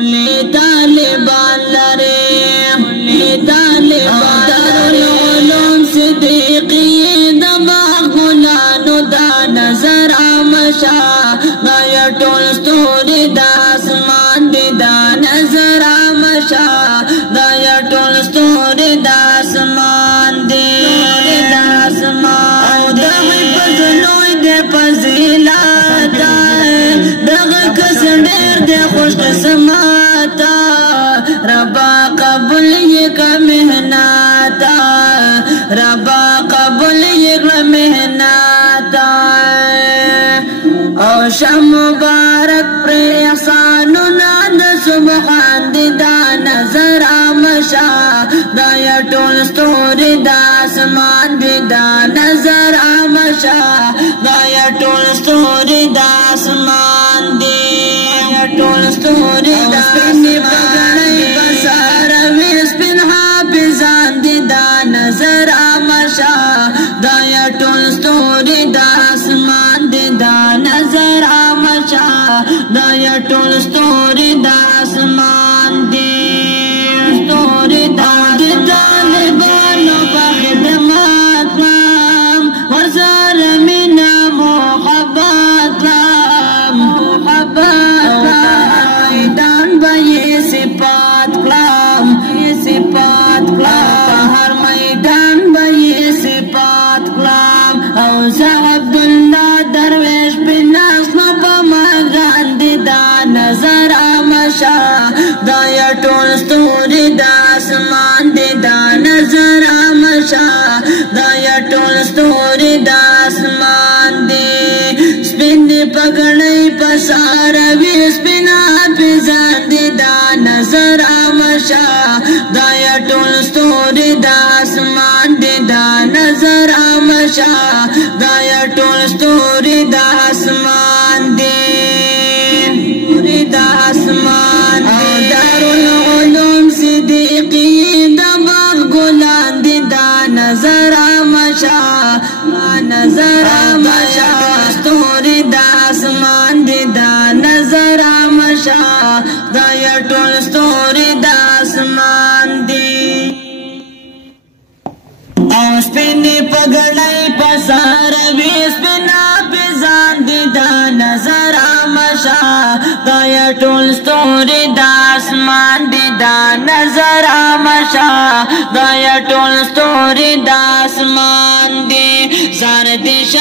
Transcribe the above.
خلی طالبان لري خلی طالبان دارالعلوم صدیقی دماغ گلانو دا نظر آمشا غیا ټول ستوري د اسمان دی دا نظر آمشا غیا ټول ستوري د اسمان دی د اسمان او دغه پزلوی د فضیلت دغه کس ډېر د خوش قسمت ربا قبول یک مهنت ربا قبول یک مهنت او شم مبارک پر احساننا د سبحان دی دا نظر آمشا دا یا ټول ستوري د اسمان دی دا نظر آمشا دا یا ټول ستوري د اسمان دی یا ټول ستوري د اسمان دی بسار وی سپین حافظان دی دا نظر آمشا دا یا ټول ستوري د اسمان دی دا نظر آمشا دا یا ټول ستوري د اسمان دی ستوري د طالبانو په خدمت نام ورسره مینا محبت میدان به صفات کلام صفات کلام هر میدان به صفات کلام او زه عبدالله درویش بناس په مغان دی دا نظر آمشا دا یا ټول ستوري د اسمان دی دا نظر آمشا دا یا ټول ستوري د اسمان دی سپین دی پګړی پسار وی سپین حافظان دی دا نظر آمشا دا یا ټول ستوري د اسمان دی دا نظر آمشا دا یا ټول ستوري د اسمان دی ستوري د اسمان دی دارالعلوم صدیقی دماغ گلان دی دا نظر آمشا نظر آمشا ستوري د اسمان دی دا نظر آمشا دا یا ټول ستوري د اسمان دی او سپینی پګړی پسار وی سپینا پیزان دی دا نظر آمشا دا یا ټول ستوري د اسمان دی دا نظر آمشا دا یا ټول ستوري د اسمان دی زار دی